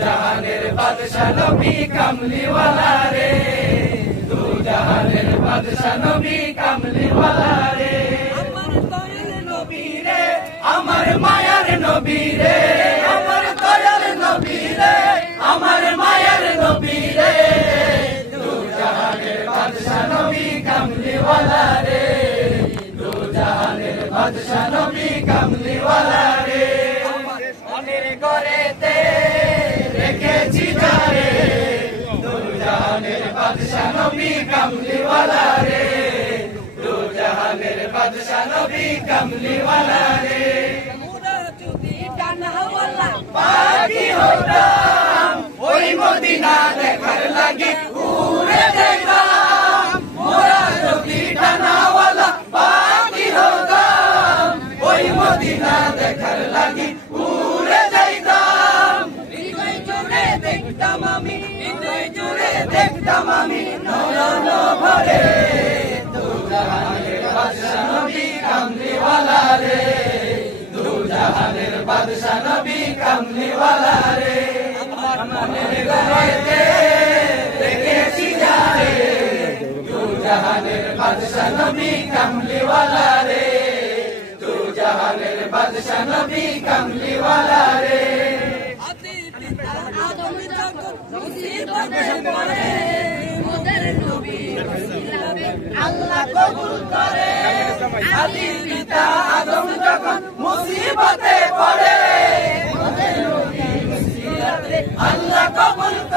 জাহানের বাদশা নবী কামলিওয়ালা রে, দু জাহানের বাদশা নবী কামলিওয়ালা রে। আমার দয়াল নবী রে, আমার মায়ার নবী রে, আমার দয়াল নবী রে, আমার মায়ার নবী রে, দু জাহানের বাদশা নবী কামলিওয়ালা রে, দু জাহানের বাদশা নবী কামলিওয়ালা রে। মনের ঘরেতে রেখেছি যারে, দু জাহানের বাদশা নবী কামলিওয়ালা রে, দু জাহানের বাদশা নবী কামলিওয়ালা রে। মোরা যদি ডানাওয়ালা পাখি হতাম, ওই মদিনা দেখার লাগে উড়ে যেতাম। মোরা যদি ডানাওয়ালা পাখি হতাম, ওই মদিনা দেখার লাগে উড়ে যাইতাম। হৃদয় জুড়ে দেখতাম আমি, হৃদয় জুড়ে দেখতাম আমি নয়ন ভরে, দু জাহানের বাদশা নবী কামলিওয়ালা রে, দু জাহানের বাদশা নবী কামলিওয়ালা রে। আমার মনের ঘরেতে রেখেছি যারে, দু জাহানের বাদশা নবী কামলিওয়ালা রে, দু জাহানের বাদশা নবী কামলিওয়ালা রে। আদি পিতা আদম যখন মুসিবতে পড়ে, মোদের নবী ওসিলাতে আল্লাহ কবুল করে। আদি পিতা আদম যখন মুসিবতে পড়ে, মোদের নবী ওসিলাতে আল্লাহ কবুল করে।